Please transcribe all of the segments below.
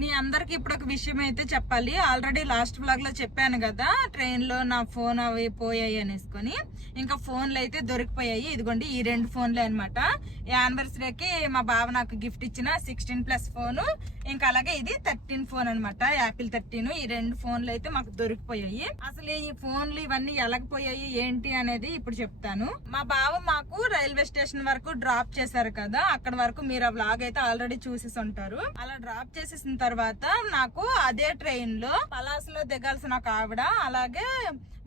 మీ అందరికి ఇప్పుడు ఒక విషయం అయితే చెప్పాలి. ఆల్రెడీ లాస్ట్ బ్లాగ్లో చెప్పాను కదా ట్రైన్లో నా ఫోన్ అవి పోయాయి అనేసుకొని ఇంకా ఫోన్లు అయితే దొరికిపోయాయి. ఇదిగోండి ఈ రెండు ఫోన్లే అనమాట యానివర్సరీకి మా బావ నాకు గిఫ్ట్ ఇచ్చిన సిక్స్టీన్ ప్లస్ ఫోను ఇంకా అలాగే ఇది థర్టీన్ ఫోన్ అనమాట యాపిల్ థర్టీన్. ఈ రెండు ఫోన్లు అయితే మాకు దొరికిపోయాయి. అసలు ఈ ఫోన్లు ఇవన్నీ ఎలాగపోయాయి ఏంటి అనేది ఇప్పుడు చెప్తాను. మా బావ మాకు రైల్వే స్టేషన్ వరకు డ్రాప్ చేశారు కదా అక్కడ వరకు మీరు ఆ బ్లాగ్ అయితే ఆల్రెడీ చూసేసి ఉంటారు. అలా డ్రాప్ చేసేసిన తర్వాత నాకు అదే ట్రైన్లో పలాసలో దిగాల్సిన ఒక ఆవిడ అలాగే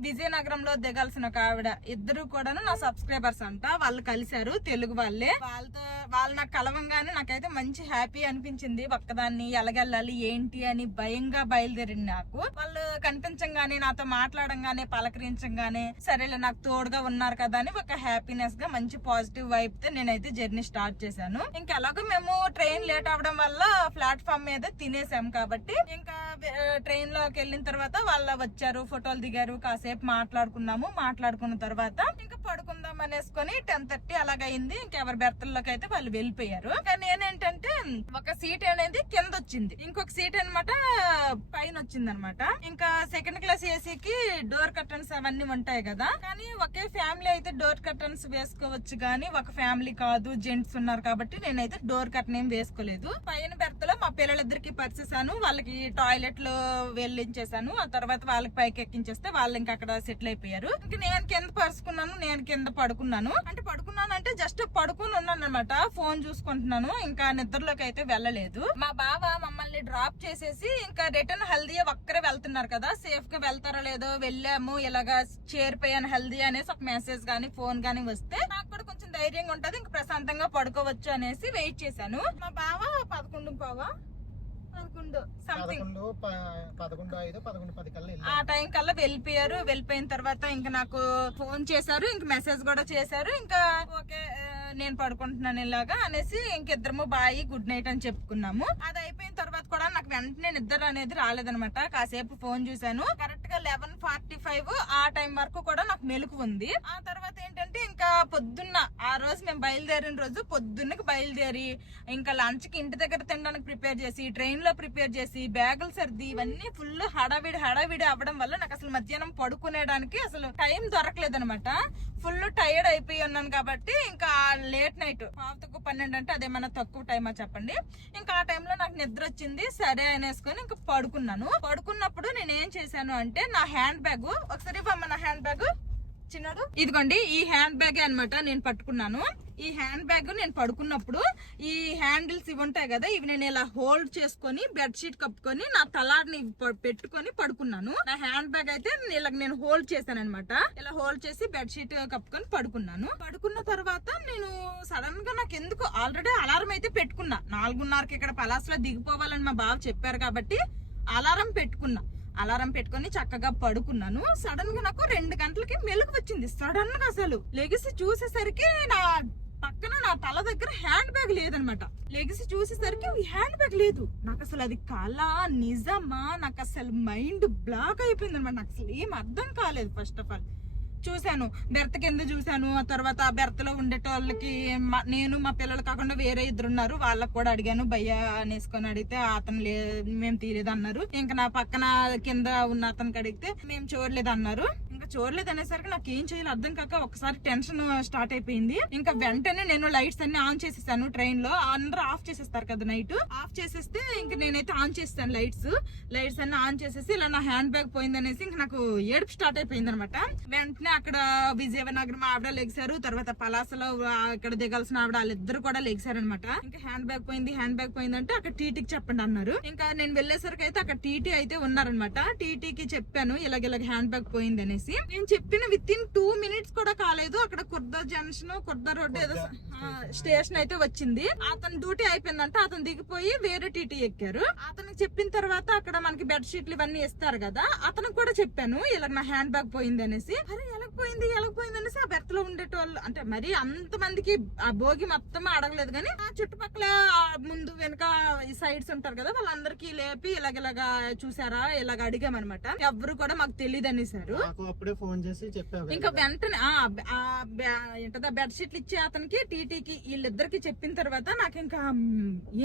విజయనగరంలో దిగాల్సిన ఒక ఆవిడ. ఇద్దరు కూడాను నా సబ్స్క్రైబర్స్ అంట. వాళ్ళు కలిశారు తెలుగు వాళ్ళే. వాళ్ళతో వాళ్ళు నాకు కలవంగానే నాకైతే మంచి హ్యాపీ అనిపించింది. ఒక్కదాన్ని ఎలగెళ్ళాలి ఏంటి అని భయంగా బయలుదేరింది నాకు. వాళ్ళు కనిపించంగానే నాతో మాట్లాడంగానే పలకరించంగానే సరేలే నాకు తోడుగా ఉన్నారు కదా అని ఒక హ్యాపీనెస్గా మంచి పాజిటివ్ వైబ్తో నేనైతే జర్నీ స్టార్ట్ చేశాను. ఇంకా ఎలాగో మేము ట్రైన్ లేట్ అవడం వల్ల ప్లాట్ఫామ్ మీద తినేసాం కాబట్టి ఇంకా ట్రైన్లోకి వెళ్ళిన తర్వాత వాళ్ళు వచ్చారు ఫోటోలు దిగారు కాసేపు మాట్లాడుకున్నాము. మాట్లాడుకున్న తర్వాత ఇంకా పడుకుందాం అనేసుకొని టెన్ థర్టీ అలాగైంది. ఇంకెవరి బెర్తల్లోకి అయితే వాళ్ళు వెళ్ళిపోయారు. కానీ నేనేంటంటే ఒక సీట్ అనేది కింద వచ్చింది ఇంకొక సీట్ అనమాట పైన వచ్చింది అనమాట ఇంకా సెకండ్ క్లాస్ ఏసీకి డోర్ కర్టన్స్ అవన్నీ ఉంటాయి కదా. కానీ ఒకే ఫ్యామిలీ అయితే డోర్ కర్టన్స్ వేసుకోవచ్చు కానీ ఒక ఫ్యామిలీ కాదు. జెంట్స్ ఉన్నారు కాబట్టి నేనైతే డోర్ కర్టన్ ఏం వేసుకోలేదు. పైన బెర్తలో మా పిల్లలిద్దరికి పరిచేసాను వాళ్ళకి టాయిలెట్లో వెళ్ళించేసాను ఆ తర్వాత వాళ్ళకి పైకి ఎక్కించేస్తే వాళ్ళు ఇంకా అక్కడ సెటిల్ అయిపోయారు. ఇంకా నేను కింద పరుచుకున్నాను నేను కింద పడుకున్నాను. అంటే పడుకున్నాను అంటే జస్ట్ పడుకుని ఉన్నాను అనమాట ఫోన్ చూసుకుంటున్నాను ఇంకా నిద్రలోకి అయితే వెళ్ళలేదు. మా బావ మమ్మల్ని డ్రాప్ చేసేసి ఇంకా రిటర్న్ హెల్దీ ఒక్కరే వెళ్తున్నారు కదా. సేఫ్గా వెళ్తారో లేదో వెళ్ళాము ఇలాగా చేరిపోయాను హెల్దీ అనేసి ఒక మెసేజ్ గానీ ఫోన్ గానీ వస్తే నాకు కూడా కొంచెం ధైర్యంగా ఉంటది ఇంకా ప్రశాంతంగా పడుకోవచ్చు అనేసి వెయిట్ చేశాను. మా బావ పదకొండు బావా పదకొండు సంథింగ్ పదకొండు ప- పదకొండు ఐదు పదకొండు పది కల్లా వెళ్ళాం. ఆ టైం కల్లా వెళ్ళిపోయారు. వెళ్ళిపోయిన తర్వాత ఇంకా నాకు ఫోన్ చేశారు ఇంకా మెసేజ్ కూడా చేశారు. ఇంకా ఓకే నేను పడుకుంటున్నాను ఇలాగా అనేసి ఇంకిద్దరము బాయ్ గుడ్ నైట్ అని చెప్పుకున్నాము. అది అయిపోయిన తర్వాత కూడా నాకు వెంటనే నిద్ర అనేది రాలేదనమాట కాసేపు ఫోన్ చూశాను. కరెక్ట్గా లెవెన్ ఫార్టీ ఫైవ్ ఆ టైం వరకు కూడా నాకు మెలకు ఉంది. ఆ తర్వాత ఏంటంటే ఇంకా పొద్దున్న ఆ రోజు మేము బయలుదేరిన రోజు పొద్దున్నకి బయలుదేరి ఇంకా లంచ్కి ఇంటి దగ్గర తినడానికి ప్రిపేర్ చేసి ట్రైన్లో ప్రిపేర్ చేసి బ్యాగులు సర్ది ఇవన్నీ ఫుల్ హడావిడి హడావిడి అవ్వడం వల్ల నాకు అసలు మధ్యాహ్నం పడుకునేడానికి అసలు టైం దొరకలేదనమాట ఫుల్ టైర్డ్ అయిపోయి ఉన్నాను కాబట్టి ఇంకా లేట్ నైట్ పావుతకు పన్నెండు అంటే అదేమన్నా తక్కువ టైమా చెప్పండి. ఇంకా ఆ టైంలో నాకు నిద్ర వచ్చింది సరే అనేసుకొని ఇంకా పడుకున్నాను. పడుకున్నప్పుడు నేను ఏం చేశాను అంటే నా హ్యాండ్ బ్యాగ్ ఒకసారి ఇవ్వమ్మ నా హ్యాండ్ బ్యాగ్. ఇచ్చినాడు ఇదిగోండి ఈ హ్యాండ్ బ్యాగ్ అన్నమాట నేను పట్టుకున్నాను. ఈ హ్యాండ్ బ్యాగ్ నేను పడుకున్నప్పుడు ఈ హ్యాండిల్స్ ఇవి ఉంటాయి కదా ఇవి నేను ఇలా హోల్డ్ చేసుకొని బెడ్షీట్ కప్పుకొని నా తలాడిని ప- పెట్టుకొని పడుకున్నాను. నా హ్యాండ్ బ్యాగ్ అయితే ఇలా నేను హోల్డ్ చేశాను అనమాట ఇలా హోల్డ్ చేసి బెడ్షీట్ కప్పుకొని పడుకున్నాను. పడుకున్న తర్వాత నేను సడన్గా నాకు ఎందుకు ఆల్రెడీ అలారం అయితే పెట్టుకున్నా. నాలుగున్నరకి ఇక్కడ పలాసలో దిగిపోవాలని మా బావ చెప్పారు కాబట్టి అలారం పెట్టుకున్నా. అలారం పెట్టుకొని చక్కగా పడుకున్నాను. సడన్గా నాకు రెండు గంటలకి మెలకు వచ్చింది. సడన్గా అసలు. లెగిసి చూసేసరికి నా పక్కన నా తల దగ్గర హ్యాండ్ బ్యాగ్ లేదనమాట. లెగిసి చూసేసరికి హ్యాండ్ బ్యాగ్ లేదు. నాకు అసలు అది కళ నిజమా? నాకు అసలు మైండ్ బ్లాక్ అయిపోయింది అనమాట నాకు అసలు ఏం అర్థం కాలేదు ఫస్ట్ ఆఫ్ ఆల్ చూశాను. బెర్త్ కింద చూశాను. ఆ తర్వాత ఆ బెర్త్లో ఉండేటోళ్ళకి నేను మా పిల్లలు కాకుండా వేరే ఇద్దరు ఉన్నారు వాళ్ళకి కూడా అడిగాను భయ్య అనేసుకొని అడిగితే అతను లే మేము తీయలేదు అన్నారు ఇంకా నా పక్కన కింద ఉన్న అతనికి అడిగితే మేము చూడలేదు అన్నారు ఇంకా చూడలేదు అనేసరికి నాకు ఏం చేయాలి అర్థం కాక ఒకసారి టెన్షన్ స్టార్ట్ అయిపోయింది. ఇంకా వెంటనే నేను లైట్స్ అన్ని ఆన్ చేసేసాను ట్రైన్లో. అందరూ ఆఫ్ చేసేస్తారు కదా నైట్ ఆఫ్ చేసేస్తే ఇంకా నేనైతే ఆన్ చేస్తాను లైట్స్. లైట్స్ అన్ని ఆన్ చేసేసి ఇలా నా హ్యాండ్ బ్యాగ్ పోయింది అనేసి ఇంకా నాకు ఏడుపు స్టార్ట్ అయిపోయింది అనమాట వెంటనే అక్కడ విజయనగరం ఆవిడ లెగిసారు. తర్వాత పలాసలో ఇక్కడ దిగాల్సిన ఆవిడ వాళ్ళిద్దరు కూడా లెగిసారు అనమాట ఇంకా హ్యాండ్ బ్యాగ్ పోయింది. హ్యాండ్ బ్యాగ్ పోయింది అంటే అక్కడ టీటీకి చెప్పండి అన్నారు. ఇంకా నేను వెళ్ళేసరికి అయితే అక్కడ టీటీ అయితే ఉన్నారనమాట టీటీకి చెప్పాను. ఇలాగ ఇలాగ హ్యాండ్ బ్యాగ్ పోయింది అనేసి. నేను చెప్పిన విత్ ఇన్ టూ మినిట్స్ కూడా కాలేదు. అక్కడ కుర్ద జంక్షన్ కుర్ద రోడ్ ఏదో స్టేషన్ అయితే వచ్చింది. అతని డ్యూటీ అయిపోయిందంటే. అతను దిగిపోయి వేరే టీటీ ఎక్కారు. అతనికి చెప్పిన తర్వాత అక్కడ మనకి బెడ్ షీట్లు ఇవన్నీ ఇస్తారు కదా అతనికి కూడా చెప్పాను ఇలా నా హ్యాండ్ బ్యాగ్ పోయింది అనేసి. అరే ఎలా పోయింది? ఎలా పోయింది? అనేసి ఆ బెర్త్లో ఉండేటోళ్ళు అంటే మరి అంత మందికి ఆ భోగి మొత్తం అడగలేదు కానీ ఆ చుట్టుపక్కల ముందు వెనక ఈ సైడ్స్ ఉంటారు కదా వాళ్ళందరికీ లేపి ఇలాగ ఇలాగా చూసారా? ఇలాగ అడిగామన్నమాట. ఎవ్వరు కూడా మాకు తెలియదు అనేసారు అప్పుడే ఫోన్ చేసి చెప్పావు కదా. ఇంకా వెంటనే ఏంటదా బెడ్ షీట్లు ఇచ్చే అతనికి టీటీకి వీళ్ళిద్దరికి చెప్పిన తర్వాత నాకు ఇంకా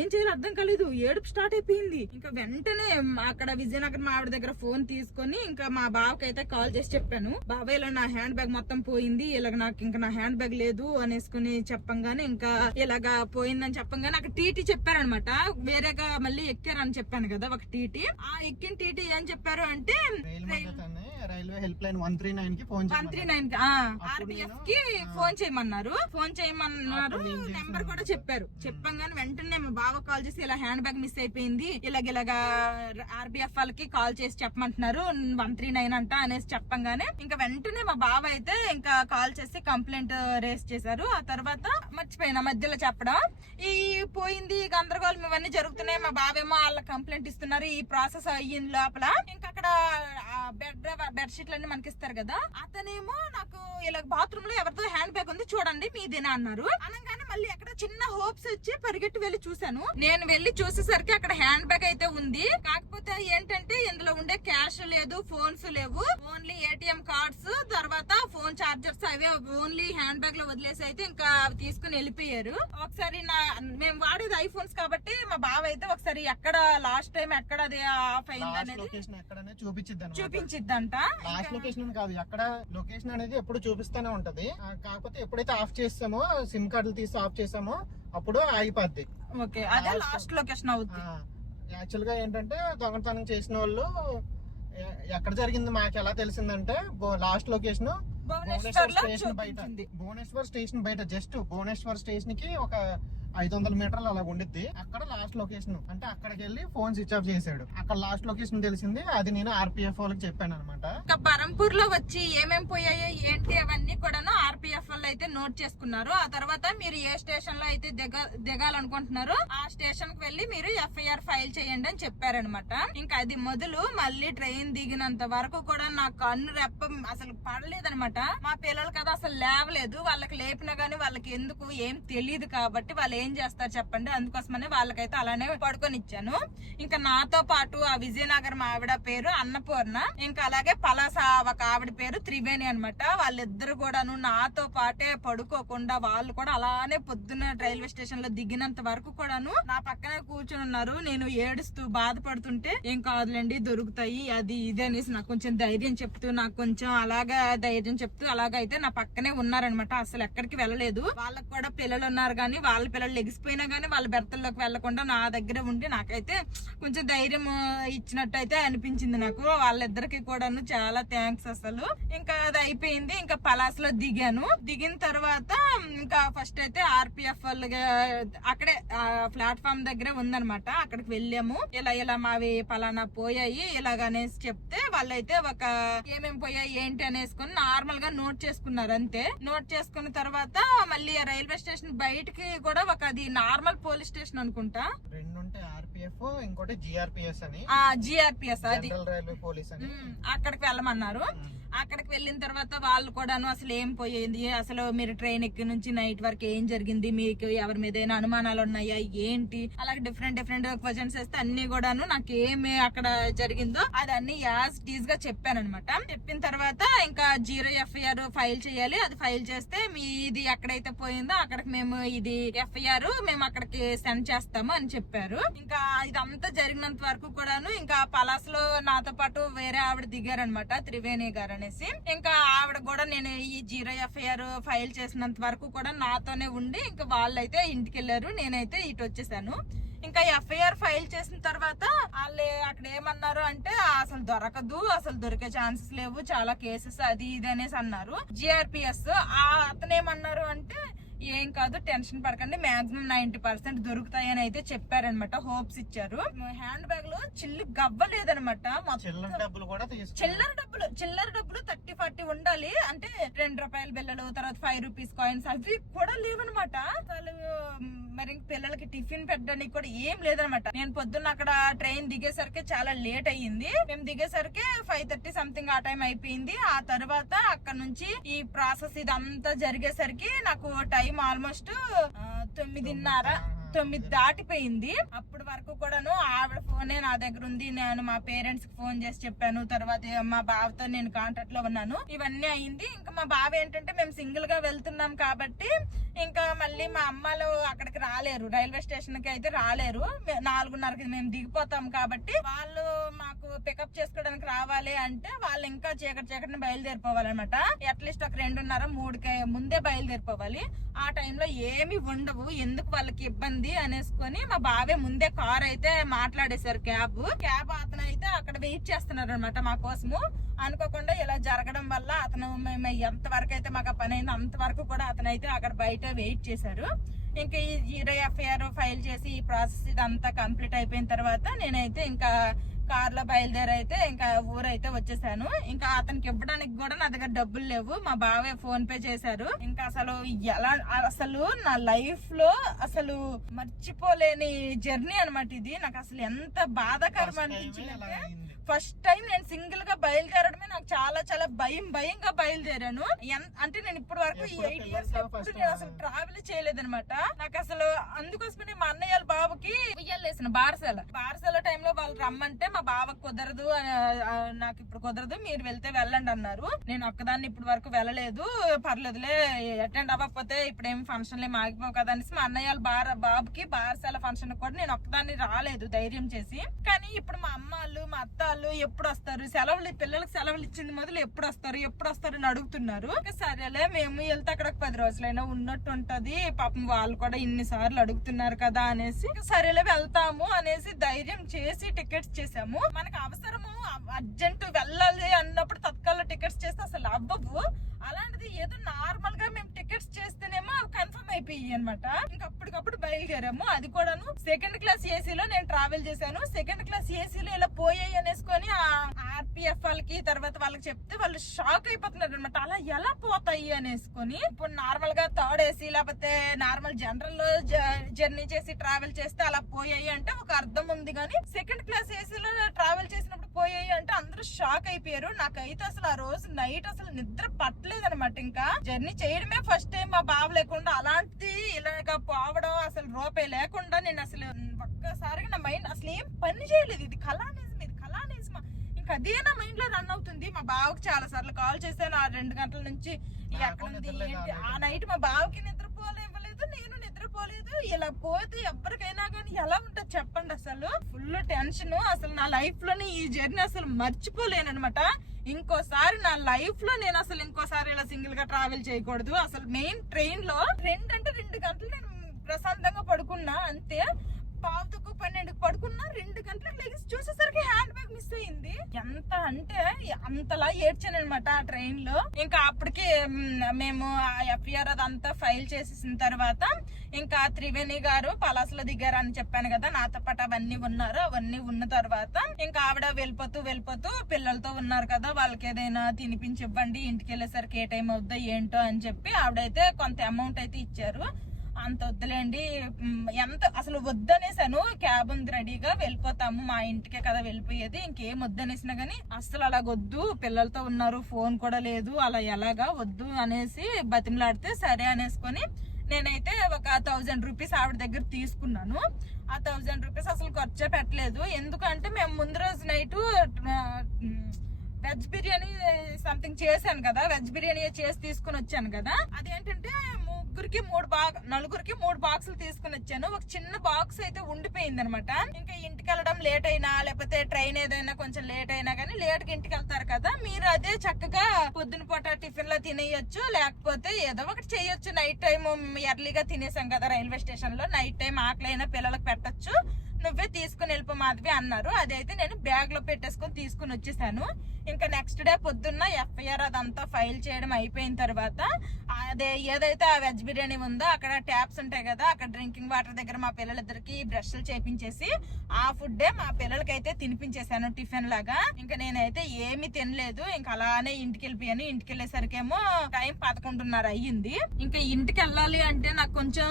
ఏం చేయాలో అర్థం కాలేదు. ఏడుపు స్టార్ట్ అయిపోయింది. ఇంకా వెంటనే అక్కడ విజయనగరం మా ఆవిడ దగ్గర ఫోన్ తీసుకొని ఇంకా మా బావకి అయితే కాల్ చేసి చెప్పాను. బాబాయ్ ఇలా నా హ్యాండ్ బ్యాగ్ మొత్తం పోయింది. ఇలాగ నాకు ఇంకా నా హ్యాండ్ బ్యాగ్ లేదు అనేసుకుని చెప్పంగానే ఇంకా ఇలాగా పోయిందని చెప్పంగానే అక్కడ టీటీ చెప్పారనమాట. వేరేగా మళ్ళీ ఎక్కారని చెప్పాను కదా ఒక టీటీ. ఆ ఎక్కిన టీటీ ఏం చెప్పారు అంటే railway help line one three నైన్కి ఫోన్ వన్ త్రీ చేయమన్నారు. నైన్ ఆర్పిఎఫ్ నేను, కి ఫోన్ చేయమన్నారు. ఫోన్ చేయమన్నారు నేను. నెంబర్ కూడా చెప్పారు. చెప్పంగానే వెంటనే మా బావ కాల్ చేసి ఇలా హ్యాండ్ బ్యాగ్ మిస్ అయిపోయింది ఇలాగ ఇలాగా ఆర్బిఎఫ్ వాళ్ళకి కాల్ చేసి చెప్పమంటున్నారు వన్ త్రీ నైన్ అంట అనేసి చెప్పంగానే ఇంకా వెంటనే మా బావ అయితే ఇంకా కాల్ చేసి కంప్లైంట్ రేస్ చేశారు. ఆ తర్వాత మర్చిపోయిన మధ్యలో చెప్పడం. ఈ పోయింది గందరగోళం ఇవన్నీ జరుగుతున్నాయి మా బావేమో వాళ్ళ కంప్లైంట్ ఇస్తున్నారు ఈ ప్రాసెస్ అయ్యిన లోపల. ఇంకా అక్కడ బెడ్ బెడ్ షీట్లు అన్ని మనకి ఇస్తారు కదా? అతనేమో నాకు ఇలా బాత్రూమ్లో ఎవరితో హ్యాండ్ బ్యాగ్ ఉంది చూడండి మీదేనా అన్నారు. అనగానే మళ్ళీ ఎక్కడ చిన్న హోప్స్ వచ్చి పరిగెట్టి వెళ్ళి చూశాను. నేను వెళ్ళి చూసేసరికి అక్కడ హ్యాండ్ బ్యాగ్ అయితే ఉంది. కాకపోతే ఏంటంటే ఇందులో ఉండే క్యాష్ లేదు ఫోన్స్ లేవు. ఓన్లీ ఏటీఎం కార్డ్స్ తర్వాత ఫోన్ చార్జర్స్ అవే ఓన్లీ హ్యాండ్ బ్యాగ్లో వదిలేసి అయితే ఇంకా అవి తీసుకుని వెళ్ళిపోయారు. ఒకసారి నా మేము వాడేది ఐఫోన్స్ కాబట్టి మా బావ అయితే ఒకసారి ఎక్కడ లాస్ట్ టైం ఎక్కడ అది ఆఫ్ అయింది అనేది. చూపించిద్దంట. లొకేషన్ కాదు. ఎక్కడ లొకేషన్ అనేది ఎప్పుడు చూపిస్తూనే ఉంటది. కాకపోతే ఎప్పుడైతే ఆఫ్ చేస్తామో సిమ్ కార్డులు తీసి ఆఫ్ చేసామో అప్పుడు ఆగిపోద్ది. ఓకే. అదే లాస్ట్ లొకేషన్ యాక్చువల్గా ఏంటంటే దొంగతనం చేసిన వాళ్ళు ఎక్కడ జరిగింది మాకు ఎలా తెలిసిందంటే లాస్ట్ లొకేషన్ భువనేశ్వర్ స్టేషన్ బయట. భువనేశ్వర్ స్టేషన్ బయట. జస్ట్ భువనేశ్వర్ స్టేషన్కి ఒక ఐదు వందల మీటర్లు అలా ఉండిద్ది. అక్కడ లాస్ట్ లొకేషన్ అంటే అక్కడికి వెళ్ళి ఫోన్ స్విచ్ ఆఫ్ చేశాడు. అక్కడ లాస్ట్ లొకేషన్ తెలిసింది. అది నేను ఆర్పిఎఫ్ వాళ్ళకి చెప్పాను అనమాట ఇంకా బరంపూర్లో వచ్చి ఏమేం పోయాయో ఏంటి అవన్నీ కూడాను ఆర్పిఎఫ్ వాళ్ళు అయితే నోట్ చేసుకున్నారు. ఆ తర్వాత మీరు ఏ స్టేషన్లో అయితే దిగ దిగాలనుకుంటున్నారో ఆ స్టేషన్కి వెళ్ళి మీరు ఎఫ్ఐఆర్ ఫైల్ చేయండి అని చెప్పారనమాట ఇంకా అది మొదలు మళ్ళీ ట్రైన్ దిగినంత వరకు కూడా నా కన్ను రెప్ప అసలు పడలేదనమాట మా పిల్లలు కదా అసలు లేవలేదు. వాళ్ళకి లేపినా గానీ వాళ్ళకి ఎందుకు ఏం తెలియదు కాబట్టి వాళ్ళు ఏం చేస్తారు చెప్పండి? అందుకోసమనే వాళ్ళకైతే అలానే పడుకొని ఇచ్చాను ఇంకా నాతో పాటు ఆ విజయనగరం ఆవిడ పేరు అన్నపూర్ణ. ఇంకా అలాగే పలాస ఒక ఆవిడ పేరు త్రివేణి అన్నమాట. వాళ్ళిద్దరు కూడాను నాతో పాటే పడుకోకుండా వాళ్ళు కూడా అలానే పొద్దున్న రైల్వే స్టేషన్లో దిగినంత వరకు కూడాను నా పక్కనే కూర్చుని ఉన్నారు. నేను ఏడుస్తూ బాధపడుతుంటే ఏం కాదులేండి దొరుకుతాయి అది ఇది అనేసి నాకు కొంచెం ధైర్యం చెప్తూ నాకు కొంచెం అలాగా ధైర్యం చెప్తూ అలాగైతే నా పక్కనే ఉన్నారనమాట అసలు ఎక్కడికి వెళ్ళలేదు. వాళ్ళకి కూడా పిల్లలు ఉన్నారు కానీ వాళ్ళ పిల్లలు లెగిసిపోయినా కానీ వాళ్ళ బెర్తల్లోకి వెళ్ళకుండా నా దగ్గర ఉండి నాకైతే కొంచెం ధైర్యం ఇచ్చినట్టు అయితే అనిపించింది నాకు. వాళ్ళిద్దరికి కూడాను చాలా థ్యాంక్స్ అసలు. ఇంకా అది అయిపోయింది. ఇంకా పలాస్లో దిగాను. దిగిన తర్వాత ఇంకా ఫస్ట్ అయితే ఆర్పిఎఫ్ వాళ్ళగా అక్కడే ప్లాట్ఫామ్ దగ్గర ఉందన్నమాట. అక్కడికి వెళ్ళాము. ఇలా ఇలా మావి పలానా పోయాయి. ఇలాగనేసి చెప్తే వాళ్ళైతే ఒక ఏమేమి పోయాయి ఏంటి అనేసుకొని నార్మల్గా నోట్ చేసుకున్నారు అంతే. నోట్ చేసుకున్న తర్వాత మళ్ళీ రైల్వే స్టేషన్ బయటికి కూడా ఒక అది నార్మల్ పోలీస్ స్టేషన్ అనుకుంటా. రెండు ఉంటాయి ఆర్పిఎఫ్ ఇంకోటి జిఆర్పిఎస్ అని. జిఆర్పిఎస్ అది. రైల్వే పోలీస్ అని. అక్కడికి వెళ్ళమన్నారు. అక్కడికి వెళ్ళిన తర్వాత వాళ్ళు కూడాను అసలు ఏం పోయింది? అసలు మీరు ట్రైన్ ఎక్కి నుంచి నైట్ వరకు ఏం జరిగింది? మీకు ఎవరి మీద ఏమైనా అనుమానాలు ఉన్నాయా? ఏంటి? అలాగే డిఫరెంట్ డిఫరెంట్ క్వశ్చన్స్ వేస్తే అన్ని కూడాను నాకు ఏమి అక్కడ జరిగిందో అది అన్ని యాజ్ టీజ్గా చెప్పాను అనమాట చెప్పిన తర్వాత ఇంకా జీరో ఎఫ్ఐఆర్ ఫైల్ చేయాలి. అది ఫైల్ చేస్తే మీ ఇది ఎక్కడైతే పోయిందో అక్కడికి మేము ఇది ఎఫ్ఐఆర్ మేము అక్కడికి సెండ్ చేస్తాము అని చెప్పారు. ఇంకా ఇదంతా జరిగినంత వరకు కూడాను ఇంకా పలాస్లో నాతో పాటు వేరే ఆవిడ దిగారనమాట త్రివేణి గారు అనేసి ఇంకా ఆవిడ కూడా నేను ఈ జీరో ఎఫ్ఐఆర్ ఫైల్ చేసినంత వరకు కూడా నాతోనే ఉండి ఇంకా వాళ్ళైతే ఇంటికి వెళ్ళారు నేనైతే ఇటు వచ్చేసాను. ఇంకా ఎఫ్ఐఆర్ ఫైల్ చేసిన తర్వాత వాళ్ళు అక్కడ ఏమన్నారు అంటే అసలు దొరకదు అసలు దొరికే ఛాన్సెస్ లేవు చాలా కేసెస్ అది ఇది అనేసి అన్నారు. జిఆర్పిఎస్ అతను ఏమన్నారు అంటే ఏం కాదు టెన్షన్ పడకండి. మాక్సిమం నైన్టీ పర్సెంట్ దొరుకుతాయి అని అయితే చెప్పారనమాట. హోప్స్ ఇచ్చారు. హ్యాండ్ బ్యాగ్లో చిల్లు గవ్వలేదనమాట చిల్లర డబ్బులు కూడా చిల్లర డబ్బులు చిల్లర డబ్బులు థర్టీ ఫార్టీ ఉండాలి. అంటే రెండు రూపాయల బిల్లలు తర్వాత ఫైవ్ రూపీస్ కాయిన్స్ అవి కూడా లేవనమాట. అసలు మరి పిల్లలకి టిఫిన్ పెట్టడానికి కూడా ఏం లేదనమాట. నేను పొద్దున్న అక్కడ ట్రైన్ దిగేసరికి చాలా లేట్ అయ్యింది. మేము దిగేసరికి ఫైవ్ థర్టీ సంథింగ్ ఆ టైం అయిపోయింది. ఆ తర్వాత అక్కడ నుంచి ఈ ప్రాసెస్ ఇదంతా జరిగేసరికి నాకు టైం ఆల్మోస్ట్ తొమ్మిదిన్నర. తొమ్మిది దాటిపోయింది. అప్పటి వరకు కూడాను ఆవిడ ఫోనే నా దగ్గర ఉంది. నేను మా పేరెంట్స్కి ఫోన్ చేసి చెప్పాను. తర్వాత మా బావతో నేను కాంటాక్ట్లో ఉన్నాను. ఇవన్నీ అయింది. ఇంకా మా బావ ఏంటంటే మేము సింగిల్గా వెళ్తున్నాం కాబట్టి ఇంకా మళ్ళీ మా అమ్మలు అక్కడికి రాలేరు. రైల్వే స్టేషన్కి అయితే రాలేరు. నాలుగున్నరకి మేము దిగిపోతాం కాబట్టి వాళ్ళు మాకు పికప్ చేసుకోవడానికి రావాలి అంటే వాళ్ళు ఇంకా చీకటి చీకటిని బయలుదేరిపోవాలన్నమాట. అట్లీస్ట్ ఒక రెండున్నర మూడుకి ముందే బయలుదేరిపోవాలి. ఆ టైంలో ఏమి ఉండవు. ఎందుకు వాళ్ళకి ఇబ్బంది ఉంది అనేసుకొని మా బావే ముందే కార్ అయితే మాట్లాడేశారు క్యాబ్. క్యాబ్ అతను అయితే అక్కడ వెయిట్ చేస్తున్నారు అనమాట మా కోసము. అనుకోకుండా ఇలా జరగడం వల్ల అతను మేము ఎంత వరకు అయితే మాకు ఆ పని అయిందో అంతవరకు కూడా అతను అయితే అక్కడ బయట వెయిట్ చేశారు. ఇంకా ఈ జీరో ఎఫ్ఐఆర్ ఫైల్ చేసి ఈ ప్రాసెస్ ఇదంతా కంప్లీట్ అయిపోయిన తర్వాత నేనైతే ఇంకా కార్లో బయలుదేరి అయితే ఇంకా ఊరైతే వచ్చేసాను. ఇంకా అతనికి ఇవ్వడానికి కూడా నా దగ్గర డబ్బులు లేవు. మా బావే ఫోన్ పే చేశారు. ఇంకా అసలు ఎలా అసలు నా లైఫ్లో అసలు మర్చిపోలేని జర్నీ అన్నమాట ఇది. నాకు అసలు ఎంత బాధాకరం అనిపించిందంటే ఫస్ట్ టైం నేను సింగిల్గా బయలుదేరడమే నాకు చాలా చాలా భయం భయంగా బయలుదేరాను. అంటే నేను ఇప్పటి వరకు ఎయిట్ ఇయర్స్ ఎప్పుడు నేను అసలు ట్రావెల్ చేయలేదన్నమాట. నాకు అసలు అందుకోసమే మా అన్నయ్య బాబుకి ఉయ్యాలేసిన బారసాల. బారసాల టైంలో వాళ్ళు రమ్మంటే మా బావకు కుదరదు నాకు ఇప్పుడు కుదరదు మీరు వెళ్తే వెళ్ళండి అన్నారు. నేను ఒక్కదాన్ని ఇప్పటి వరకు వెళ్ళలేదు. పర్లేదులే అటెండ్ అవ్వకపోతే ఇప్పుడు ఏం ఫంక్షన్ ఏం ఆగిపోవు కదా అనేసి మా అన్నయ్య వాళ్ళ బార బాబుకి బారసాల ఫంక్షన్ కూడా నేను ఒక్కదాన్ని రాలేదు ధైర్యం చేసి. కానీ ఇప్పుడు మా అమ్మ వాళ్ళు మా అత్త వాళ్ళు ఎప్పుడు వస్తారు? సెలవులు పిల్లలకి సెలవులు ఇచ్చింది మొదలు ఎప్పుడు వస్తారు? ఎప్పుడు వస్తారు అని అడుగుతున్నారు. సరేలే మేము వెళ్తే అక్కడ పది రోజులైనా ఉన్నట్టు ఉంటది. పాపం వాళ్ళు కూడా ఇన్ని సార్లు అడుగుతున్నారు కదా అనేసి. సరేలే వెళ్తాము అనేసి ధైర్యం చేసి టికెట్స్ చేసాము. మనకు అవసరము అర్జెంట్ వెళ్ళాలి అన్నప్పుడు తత్కాల టికెట్స్ చేస్తే అసలు అవ్వవు. అలాంటిది ఏదో నార్మల్గా మేము టికెట్స్ చేస్తేనేమో కన్ఫర్మ్ అయిపోయి అనమాట ఇంకా అప్పటికప్పుడు బయలుదేరాము. అది కూడాను సెకండ్ క్లాస్ ఏసీలో నేను ట్రావెల్ చేశాను. సెకండ్ క్లాస్ ఏసీలో ఇలా పోయాయి అనేసుకొని ఆ ఆర్పిఎఫ్ వాళ్ళకి తర్వాత వాళ్ళకి చెప్తే వాళ్ళు షాక్ అయిపోతున్నారు అనమాట అలా ఎలా పోతాయి అనేసుకొని ఇప్పుడు నార్మల్గా థర్డ్ ఏసీ లేకపోతే నార్మల్ జనరల్లో జర్నీ చేసి ట్రావెల్ చేస్తే అలా పోయాయి అంటే ఒక అర్థం ఉంది కానీ సెకండ్ క్లాస్ ఏసీలో ట్రావెల్ చేసినప్పుడు పోయాయి అంటే అందరూ షాక్ అయిపోయారు. నాకైతే అసలు ఆ రోజు నైట్ అసలు నిద్ర పట్టలేదు. అనమాట ఇంకా జర్నీ చేయడమే ఫస్ట్ టైం మా బావ లేకుండా అలాంటిది ఇలాగ పోవడం అసలు రూపాయి లేకుండా నేను అసలు ఒక్కసారిగా నా మైండ్ అసలు ఏం పని చేయలేదు. ఇది కళానిజం ఇది కళానిజమా. ఇంకా అదే నా మైండ్లో రన్ అవుతుంది. మా బావకి చాలా సార్లు కాల్ చేశాను. ఆ రెండు గంటల నుంచి ఎక్కడ ఉంది నిద్రలేదు ఏంటి? ఆ నైట్ మా బావకి నిద్రపోలేవ్వలేదు నేను నిద్రపోలేదు. ఇలా పోతే ఎవరికైనా కానీ ఎలా ఉంటుంది చెప్పండి అసలు? ఫుల్ టెన్షన్ అసలు నా లైఫ్లోనే ఈ జర్నీ అసలు మర్చిపోలేను అనమాట ఇంకోసారి నా లైఫ్లో నేను అసలు ఇంకోసారి ఇలా సింగిల్గా ట్రావెల్ చేయకూడదు. అసలు మెయిన్ ట్రైన్లో రెండు అంటే రెండు గంటలు నేను ప్రశాంతంగా పడుకున్నా అంతే. పావుతకు పన్నెండుకి పడుకున్నా రెండు గంటలకు లెగిసి చూసేసరికి హ్యాండ్ బ్యాగ్ మిస్ అయింది ఎంత అంటే అంతలా ఏడ్చాను అనమాట ఆ ట్రైన్లో ఇంకా అప్పటికి మేము ఆ ఎఫ్ఐఆర్ అదంతా ఫైల్ చేసేసిన తర్వాత ఇంకా త్రివేణి గారు పలాసలో దిగారు అని చెప్పాను కదా నాతో పాటు అవన్నీ ఉన్నారు. అవన్నీ ఉన్న తర్వాత ఇంకా ఆవిడ వెళ్ళిపోతూ వెళ్ళిపోతూ పిల్లలతో ఉన్నారు కదా వాళ్ళకి ఏదైనా తినిపించి ఇవ్వండి ఇంటికి వెళ్ళేసరికి ఏ టైం అవుద్దో ఏంటో అని చెప్పి ఆవిడైతే కొంత అమౌంట్ అయితే ఇచ్చారు. అంత వద్దులేండి. ఎంత అసలు వద్దనేసాను. క్యాబ్ ఉంది రెడీగా వెళ్ళిపోతాము. మా ఇంటికే కదా వెళ్ళిపోయేది. ఇంకేం వద్దనేసినా గానీ అస్సలు అలాగొద్దు పిల్లలతో ఉన్నారు ఫోన్ కూడా లేదు. అలా ఎలాగా వద్దు అనేసి బతిమలాడితే సరే అనేసుకొని నేనైతే ఒక థౌజండ్ రూపీస్ ఆవిడ దగ్గర తీసుకున్నాను. ఆ థౌజండ్ రూపీస్ అసలు ఖర్చే పెట్టలేదు. ఎందుకంటే మేము ముందు రోజు నైట్ వెజ్ బిర్యానీ సంథింగ్ చేశాను కదా. వెజ్ బిర్యానీ చేసి తీసుకుని వచ్చాను కదా. అదేంటంటే ముగ్గురికి మూడు బాక్ నలుగురికి మూడు బాక్సులు తీసుకుని వచ్చాను. ఒక చిన్న బాక్స్ అయితే ఉండిపోయింది అనమాట ఇంకా ఇంటికి వెళ్ళడం లేట్ అయినా లేకపోతే ట్రైన్ ఏదైనా కొంచెం లేట్ అయినా కానీ లేట్గా ఇంటికి వెళ్తారు కదా మీరు అదే చక్కగా పొద్దున పూట టిఫిన్లో తినేయొచ్చు లేకపోతే ఏదో ఒకటి చేయొచ్చు. నైట్ టైం ఎర్లీగా తినేసాం కదా రైల్వే స్టేషన్లో నైట్ టైం ఆకలి అయినా పిల్లలకు పెట్టచ్చు. నువ్వే తీసుకుని వెళ్ళిపో మాధవి అన్నారు. అదైతే నేను బ్యాగ్లో పెట్టేసుకొని తీసుకుని వచ్చేసాను. ఇంకా నెక్స్ట్ డే పొద్దున్న ఎఫ్ఐఆర్ అదంతా ఫైల్ చేయడం అయిపోయిన తర్వాత అదే ఏదైతే ఆ వెజ్ బిర్యానీ ఉందో అక్కడ ట్యాప్స్ ఉంటాయి కదా అక్కడ డ్రింకింగ్ వాటర్ దగ్గర మా పిల్లలిద్దరికి బ్రష్లు చేపించేసి ఆ ఫుడ్డే మా పిల్లలకైతే తినిపించేశాను టిఫిన్ లాగా. ఇంకా నేనైతే ఏమీ తినలేదు. ఇంకా అలానే ఇంటికి వెళ్ళిపోయాను. ఇంటికి వెళ్ళేసరికేమో టైం పదకొండున్నర అయ్యింది. ఇంకా ఇంటికి వెళ్ళాలి అంటే నాకు కొంచెం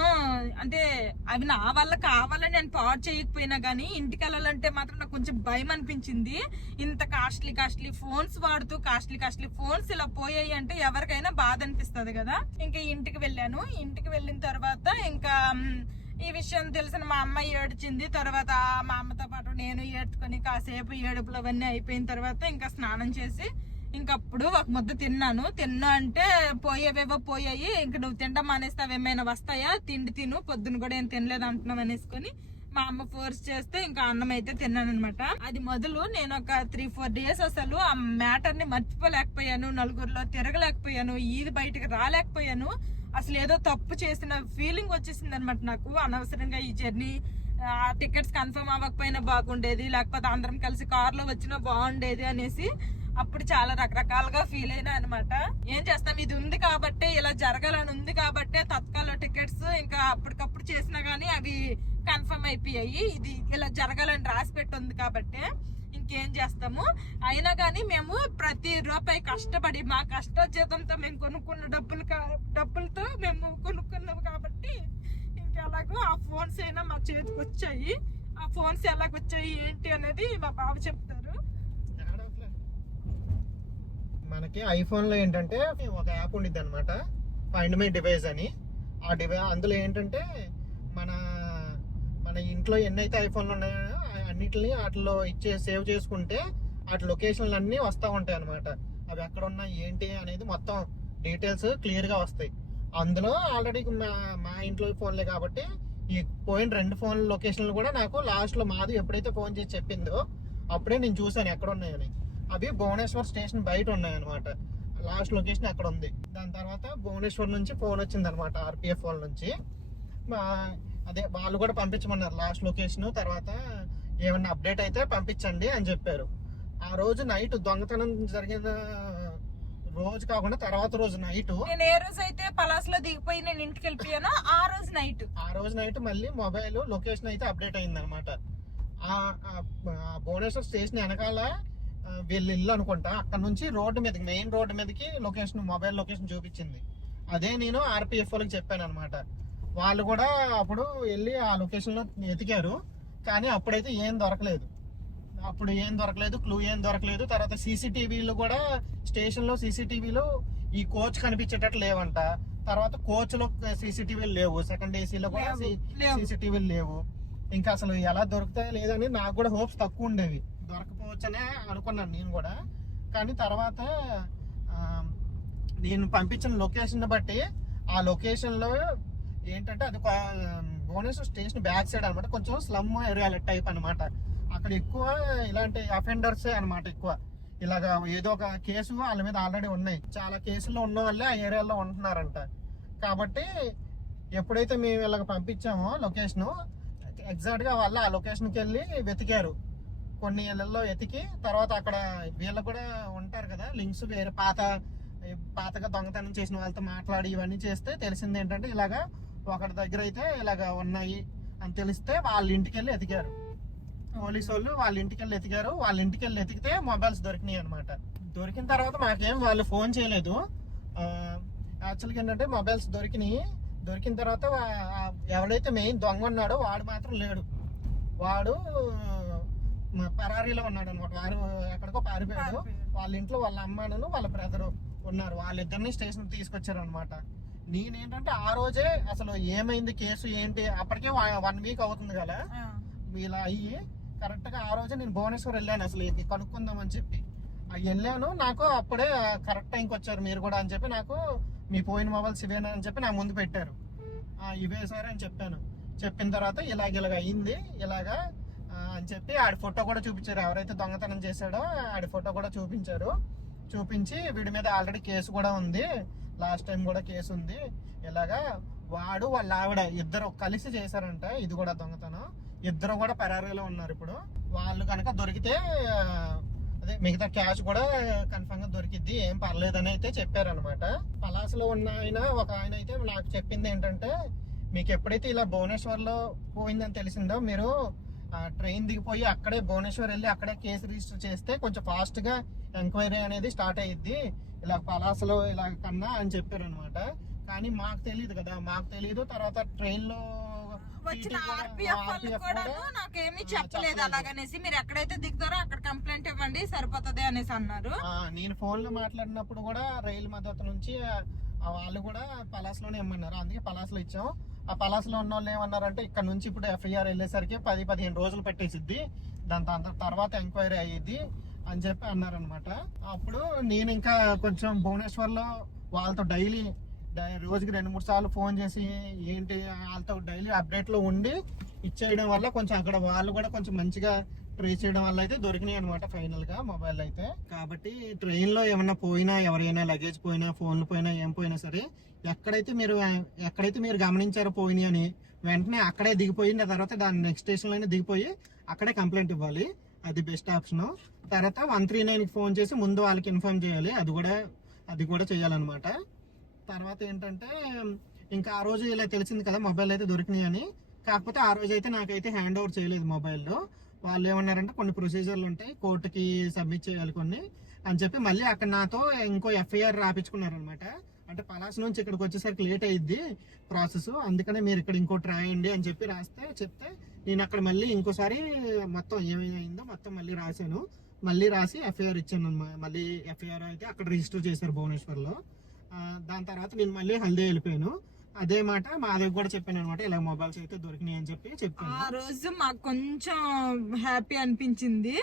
అంటే అవి నా వల్ల కావాలని నేను పాడు లేకపోయినా కానీ ఇంటికి వెళ్ళాలంటే మాత్రం నాకు కొంచెం భయం అనిపించింది. ఇంత కాస్ట్లీ కాస్ట్లీ ఫోన్స్ వాడుతూ కాస్ట్లీ కాస్ట్లీ ఫోన్స్ ఇలా పోయాయి అంటే ఎవరికైనా బాధ అనిపిస్తుంది కదా. ఇంకా ఇంటికి వెళ్ళాను. ఇంటికి వెళ్ళిన తర్వాత ఇంకా ఈ విషయం తెలిసిన మా అమ్మ ఏడ్చింది. తర్వాత మా అమ్మతో పాటు నేను ఏడ్చుకొని కాసేపు ఏడుపులు అవన్నీ అయిపోయిన తర్వాత ఇంకా స్నానం చేసి ఇంకప్పుడు ఒక ముద్ద తిన్నాను. తిన్నా అంటే పోయేవేవో పోయాయి. ఇంక నువ్వు తినడం మానేస్తావు ఏమైనా వస్తాయా? తిండి తిను. పొద్దున కూడా ఏం తినలేదు అంటున్నావు అనేసుకొని మా అమ్మ ఫోర్స్ చేస్తే ఇంకా అన్నం అయితే తిన్నాను అనమాట అది మొదలు నేను ఒక త్రీ ఫోర్ డేస్ అసలు ఆ మ్యాటర్ని మర్చిపోలేకపోయాను నలుగురిలో తిరగలేకపోయాను ఈది బయటకు రాలేకపోయాను. అసలు ఏదో తప్పు చేసిన ఫీలింగ్ వచ్చేసింది అనమాట నాకు. అనవసరంగా ఈ జర్నీ ఆ టికెట్స్ కన్ఫర్మ్ అవ్వకపోయినా బాగుండేది లేకపోతే అందరం కలిసి కార్లో వచ్చినా బాగుండేది అనేసి అప్పుడు చాలా రకరకాలుగా ఫీల్ అయినా అనమాట ఏం చేస్తాం? ఇది ఉంది కాబట్టే ఇలా జరగాలని ఉంది కాబట్టే తత్కాల టికెట్స్ ఇంకా అప్పటికప్పుడు చేసినా గానీ అవి కన్ఫర్మ్ అయిపోయాయి. ఇది ఇలా జరగాలని రాసి పెట్టుంది ఉంది కాబట్టే ఇంకేం చేస్తాము? అయినా కానీ మేము ప్రతి రూపాయి కష్టపడి మా కష్ట జీతంతో మేము కొనుక్కున్న డబ్బులు కా- డబ్బులతో మేము కొనుక్కున్నాము కాబట్టి ఇంకెలాగో ఆ ఫోన్స్ అయినా మా చేతికి వచ్చాయి. ఆ ఫోన్స్ ఎలాగొచ్చాయి ఏంటి అనేది మా బాబు చెప్తారు. మనకి ఐఫోన్లో ఏంటంటే ఒక యాప్ ఉండిద్ది అనమాట ఫైండ్ మై డివైస్ అని. ఆ డివై అందులో ఏంటంటే మన మన ఇంట్లో ఎన్నైతే ఐఫోన్లు ఉన్నాయో అన్నిటిని వాటిలో ఇచ్చే సేవ్ చేసుకుంటే వాటి లొకేషన్లు అన్నీ వస్తూ ఉంటాయి అనమాట అవి ఎక్కడ ఉన్నాయి ఏంటి అనేది మొత్తం డీటెయిల్స్ క్లియర్గా వస్తాయి. అందులో ఆల్రెడీ మా మా ఇంట్లో ఫోన్లే కాబట్టి ఈ పోయిన రెండు ఫోన్ లొకేషన్లు కూడా నాకు లాస్ట్లో మాది ఎప్పుడైతే ఫోన్ చేసి చెప్పిందో అప్పుడే నేను చూశాను ఎక్కడ ఉన్నాయని. అవి భువనేశ్వర్ స్టేషన్ బయట ఉన్నాయన్నమాట. లాస్ట్ లొకేషన్ అక్కడ ఉంది. దాని తర్వాత భువనేశ్వర్ నుంచి ఫోన్ వచ్చింది అనమాట ఆర్పిఎఫ్ ఫోన్ నుంచి. మా- అదే వాళ్ళు కూడా పంపించమన్నారు లాస్ట్ లొకేషన్ తర్వాత ఏమన్నా అప్డేట్ అయితే పంపించండి అని చెప్పారు. ఆ రోజు నైట్ దొంగతనం జరిగిన రోజు కాకుండా తర్వాత రోజు నైట్ నేను ఏ రోజు అయితే పలాస్లో దిగిపోయి నేను ఇంటికి వెళ్ళిపోయానో ఆ రోజు నైట్. ఆ రోజు నైట్ మళ్ళీ మొబైల్ లొకేషన్ అయితే అప్డేట్ అయింది అనమాట భువనేశ్వర్ స్టేషన్ వెనకాల వీళ్ళ ఇల్లు అనుకుంటా అక్కడ నుంచి రోడ్డు మీదకి మెయిన్ రోడ్డు మీదకి లొకేషన్ మొబైల్ లొకేషన్ చూపించింది. అదే నేను ఆర్పిఎఫ్ వాళ్ళకి చెప్పాను అనమాట వాళ్ళు కూడా అప్పుడు వెళ్ళి ఆ లొకేషన్లో ఎతికారు. కానీ అప్పుడైతే ఏం దొరకలేదు. అప్పుడు ఏం దొరకలేదు క్లూ ఏం దొరకలేదు. తర్వాత సీసీటీవీలు కూడా స్టేషన్లో సీసీటీవీలు ఈ కోచ్ కనిపించేటట్లు లేవంట. తర్వాత కోచ్లో సీసీటీవీలు లేవు. సెకండ్ ఏసీలో కూడా. సీసీటీవీలు లేవు. ఇంకా అసలు ఎలా దొరుకుతాయో లేదని నాకు కూడా హోప్స్ తక్కువ ఉండేవి. దొరకపోవచ్చనే అనుకున్నాను నేను కూడా. కానీ తర్వాత నేను పంపించిన లొకేషన్ బట్టి ఆ లొకేషన్లో ఏంటంటే అది భువనేశ్వర్ స్టేషన్ బ్యాక్ సైడ్ అనమాట కొంచెం స్లమ్ ఏరియా టైప్ అనమాట అక్కడ ఎక్కువ ఇలాంటి అఫెండర్సే అనమాట ఎక్కువ. ఇలాగా ఏదో ఒక కేసు వాళ్ళ మీద ఆల్రెడీ ఉన్నాయి. చాలా కేసుల్లో ఉన్న వాళ్ళే ఆ ఏరియాలో ఉంటున్నారంట. కాబట్టి ఎప్పుడైతే మేము ఇలాగ పంపించామో లొకేషన్ ఎగ్జాక్ట్గా వాళ్ళు ఆ లొకేషన్కి వెళ్ళి వెతికారు. కొన్ని ఇళ్ళలో వెతికి తర్వాత అక్కడ వీళ్ళు కూడా ఉంటారు కదా లింక్స్ వేరే పాత పాతగా దొంగతనం చేసిన వాళ్ళతో మాట్లాడి ఇవన్నీ చేస్తే తెలిసింది ఏంటంటే ఇలాగా ఒకటి దగ్గర అయితే ఇలాగ ఉన్నాయి అని తెలిస్తే వాళ్ళ ఇంటికి వెళ్ళి ఎతికారు. పోలీసు వాళ్ళు వాళ్ళ ఇంటికి వెళ్ళి ఎతికారు. వాళ్ళ ఇంటికి వెళ్ళి ఎతికితే మొబైల్స్ దొరికినాయి అనమాట దొరికిన తర్వాత మాకేం వాళ్ళు ఫోన్ చేయలేదు. యాక్చువల్గా ఏంటంటే మొబైల్స్ దొరికినాయి. దొరికిన తర్వాత ఎవడైతే మెయిన్ దొంగ ఉన్నాడో వాడు మాత్రం లేడు. వాడు పరారీలో ఉన్నాడు అనమాట వారు ఎక్కడికో పారిపోయాడు. వాళ్ళ ఇంట్లో వాళ్ళ అమ్మాను వాళ్ళ బ్రదరు ఉన్నారు. వాళ్ళిద్దరిని స్టేషన్ తీసుకొచ్చారు అనమాట నేనేంటంటే ఆ రోజే అసలు ఏమైంది కేసు ఏంటి? అప్పటికే వన్ వీక్ అవుతుంది కదా. ఇలా అయ్యి కరెక్ట్గా ఆ రోజే నేను భువనేశ్వర్ వెళ్ళాను అసలు ఇది కనుక్కుందాం అని చెప్పి. వెళ్ళాను నాకు అప్పుడే కరెక్ట్ టైంకి వచ్చారు మీరు కూడా అని చెప్పి నాకు మీ పోయిన మొబైల్స్ ఇవేనా అని చెప్పి నా ముందు పెట్టారు. ఇవే సార్ అని చెప్పాను. చెప్పిన తర్వాత ఇలాగ ఇలాగ అయింది ఇలాగా అని చెప్పి ఆడి ఫోటో కూడా చూపించారు. ఎవరైతే దొంగతనం చేశాడో ఆడి ఫోటో కూడా చూపించారు. చూపించి వీడి మీద ఆల్రెడీ కేసు కూడా ఉంది. లాస్ట్ టైం కూడా కేసు ఉంది. ఇలాగా వాడు వాళ్ళ ఆవిడ ఇద్దరు కలిసి చేశారంట. ఇది కూడా దొంగతనం. ఇద్దరు కూడా పరారీలో ఉన్నారు ఇప్పుడు. వాళ్ళు కనుక దొరికితే అదే మిగతా క్యాష్ కూడా కన్ఫర్మ్గా దొరికిద్ది. ఏం పర్లేదని అయితే చెప్పారనమాట పలాసలో ఉన్న ఆయన ఒక ఆయన అయితే నాకు చెప్పింది ఏంటంటే మీకు ఎప్పుడైతే ఇలా భువనేశ్వర్లో పోయిందని తెలిసిందో మీరు ట్రైన్ దిగిపోయి అక్కడే భువనేశ్వర్ వెళ్ళి అక్కడే కేసు రిజిస్టర్ చేస్తే కొంచెం ఫాస్ట్గా ఎంక్వైరీ అనేది స్టార్ట్ అయ్యిద్ది ఇలా పలాసలో ఇలా కన్నా అని చెప్పారు అనమాట కానీ మాకు తెలియదు కదా. మాకు తెలియదు తర్వాత ట్రైన్లో వచ్చిన ఆర్పిఎఫ్ నాకేమీ చెప్పలేదు. అలాగనేసి. మీరు ఎక్కడైతే దిగుతారో అక్కడ కంప్లైంట్ ఇవ్వండి సరిపోతుంది అనేసి అన్నారు. నేను ఫోన్లో మాట్లాడినప్పుడు కూడా రైలు మద్దతు నుంచి వాళ్ళు కూడా పలాస్లోనే ఇమ్మన్నారు అందుకే పలాస్లో ఇచ్చాం ఆ పలాస్లో ఉన్న వాళ్ళు ఏమన్నారంటే ఇక్కడ నుంచి ఇప్పుడు ఎఫ్ఐఆర్ వెళ్ళేసరికి పది పదిహేను రోజులు పెట్టేసిద్ది. దాని త- తర్వాత ఎంక్వైరీ అయ్యిద్ది అని చెప్పి అన్నారనమాట అప్పుడు నేను ఇంకా కొంచెం భువనేశ్వర్లో వాళ్ళతో డైలీ రోజుకి రెండు మూడు సార్లు ఫోన్ చేసి ఏంటి వాళ్ళతో డైలీ అప్డేట్లో ఉండి ఇచ్చేయడం వల్ల కొంచెం అక్కడ వాళ్ళు కూడా కొంచెం మంచిగా ట్రేస్ చేయడం వల్ల అయితే దొరికినాయి అనమాట ఫైనల్గా మొబైల్ అయితే. కాబట్టి ట్రైన్లో ఏమైనా పోయినా ఎవరైనా లగేజ్ పోయినా ఫోన్లు పోయినా ఏం పోయినా సరే ఎక్కడైతే మీరు ఎక్కడైతే మీరు గమనించారో పోయినాయి అని వెంటనే అక్కడే దిగిపోయిన తర్వాత దాని నెక్స్ట్ స్టేషన్లోనే దిగిపోయి అక్కడే కంప్లైంట్ ఇవ్వాలి. అది బెస్ట్ ఆప్షన్ తర్వాత వన్ త్రీ నైన్ ఫోన్ చేసి ముందు వాళ్ళకి ఇన్ఫార్మ్ చేయాలి. అది కూడా అది కూడా చేయాలన్నమాట. తర్వాత ఏంటంటే ఇంకా ఆ రోజు ఇలా తెలిసింది కదా మొబైల్ అయితే దొరికినాయి అని. కాకపోతే ఆ రోజు అయితే నాకైతే హ్యాండ్ ఓవర్ చేయలేదు మొబైల్లో వాళ్ళు ఏమన్నారంటే కొన్ని ప్రొసీజర్లు ఉంటాయి కోర్టుకి సబ్మిట్ చేయాలి కొన్ని అని చెప్పి మళ్ళీ అక్కడ నాతో ఇంకో ఎఫ్ఐఆర్ రాపించుకున్నారనమాట అంటే పలాస్ నుంచి ఇక్కడికి వచ్చేసరికి లేట్ అయ్యిద్ది ప్రాసెస్ అందుకనే మీరు ఇక్కడ ఇంకోటి రాయండి అని చెప్పి రాస్తే చెప్తే నేను అక్కడ మళ్ళీ ఇంకోసారి మొత్తం ఏమైందో మొత్తం మళ్ళీ రాశాను. మళ్ళీ రాసి ఎఫ్ఐఆర్ ఇచ్చాను మళ్ళీ ఎఫ్ఐఆర్ అయితే అక్కడ రిజిస్టర్ చేశారు భువనేశ్వర్లో. దాని తర్వాత నేను మళ్ళీ హల్దీ వెళ్ళిపోయాను. అదే మాట మా దగ్గర కూడా చెప్పాను అనమాట ఇలా మొబైల్స్ అయితే దొరికినాయి అని చెప్పి ఆ చెప్పాను రోజు మాకు కొంచెం హ్యాపీ అనిపించింది.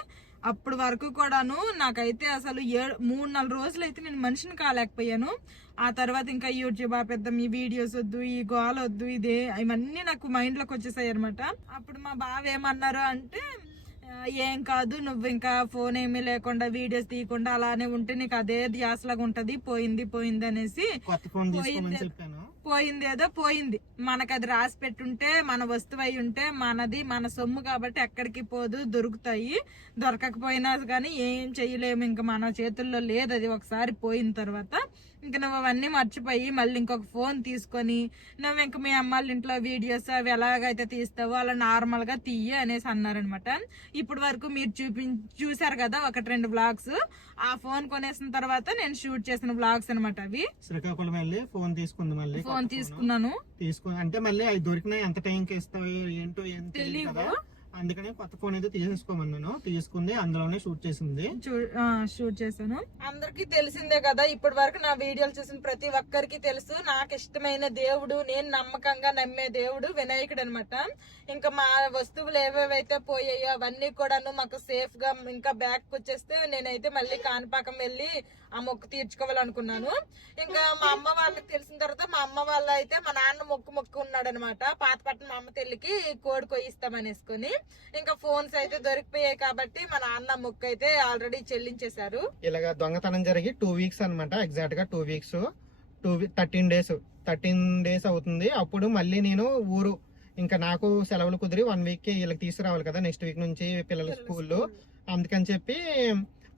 అప్పటి వరకు కూడాను నాకైతే అసలు ఏడు మూడు నాలుగు రోజులు అయితే నేను మనిషిని కాలేకపోయాను. ఆ తర్వాత ఇంకా యూట్యూబ్ ఆపేద్దాం ఈ వీడియోస్ వద్దు ఈ గోల వద్దు ఇదే ఇవన్నీ నాకు మైండ్లోకి వచ్చేసాయి అనమాట అప్పుడు మా బావ ఏమన్నారు అంటే "ఆ, ఏం కాదు నువ్వు ఇంకా ఫోన్ ఏమీ లేకుండా వీడియోస్ తీయకుండా అలానే ఉంటే నీకు అదే ధ్యాసలాగా ఉంటది పోయింది పోయింది అనేసి పోయింది. పోయింది ఏదో పోయింది. మనకు అది రాసి పెట్టుంటే మన వస్తువు అయి ఉంటే మనది మన సొమ్ము కాబట్టి ఎక్కడికి పోదు దొరుకుతాయి. దొరకకపోయినా కానీ ఏం చేయలేము ఇంకా మన చేతుల్లో లేదు అది ఒకసారి పోయిన తర్వాత. ఇంకా నువ్వు అవన్నీ మర్చిపోయి మళ్ళీ ఇంకొక ఫోన్ తీసుకొని నువ్వు ఇంక మీ అమ్మాళ్ళ ఇంట్లో వీడియోస్ అవి ఎలాగైతే తీస్తావో అలా నార్మల్గా తీయ అనేసి అన్నారనమాట. ఇప్పటి వరకు మీరు చూపి చూసారు కదా ఒకటి రెండు బ్లాగ్స్. ఆ ఫోన్ కొనేసిన తర్వాత నేను షూట్ చేసిన బ్లాగ్స్ అనమాట అవి. శ్రీకాకుళం వెళ్ళి ఫోన్ తీసుకుంది మళ్ళీ ఫోన్ తీసుకున్నాను. తీసుకో అంటే మళ్ళీ అవి దొరికినాయి. ఎంత టైంకి ఇస్తావు ఏంటో తెలియదు అందుకనే కొత్త ఫోన్ అయితే తీసేసుకోమన్నాను. తీసుకుంది అందులోనే షూట్ చేసింది. షూట్ చేశాను. అందరికి తెలిసిందే కదా ఇప్పటి వరకు నా వీడియోలు చూసిన ప్రతి ఒక్కరికి తెలుసు నాకు ఇష్టమైన దేవుడు నేను నమ్మకంగా నమ్మే దేవుడు వినాయకుడు అనమాట ఇంకా మా వస్తువులు ఏవేవైతే పోయాయో అవన్నీ కూడాను మాకు సేఫ్గా ఇంకా బ్యాక్ వచ్చేస్తే నేనైతే మళ్ళీ కాణిపాకం వెళ్ళి ఆ మొక్కు తీర్చుకోవాలనుకున్నాను. ఇంకా మా అమ్మ వాళ్ళకి తెలిసిన తర్వాత మా అమ్మ వాళ్ళు అయితే మా నాన్న మొక్కు మొక్కు ఉన్నాడు అనమాట పాతపట్నం మా అమ్మ తెల్లికి కోడి కొయ్యిస్తామనేసుకొని ఇంకా ఫోన్స్ అయితే దొరికిపోయాయి కాబట్టి మా నాన్న మొక్కు అయితే ఆల్రెడీ చెల్లించేశారు. ఇలాగ దొంగతనం జరిగి టూ వీక్స్ అన్నమాట. ఎగ్జాక్ట్గా two weeks two thirteen days thirteen days అవుతుంది. అప్పుడు మళ్ళీ నేను ఊరు ఇంకా నాకు సెలవులు కుదిరి వన్ వీక్కి వీళ్ళకి తీసుకురావాలి కదా నెక్స్ట్ వీక్ నుంచి పిల్లల స్కూల్లో అందుకని చెప్పి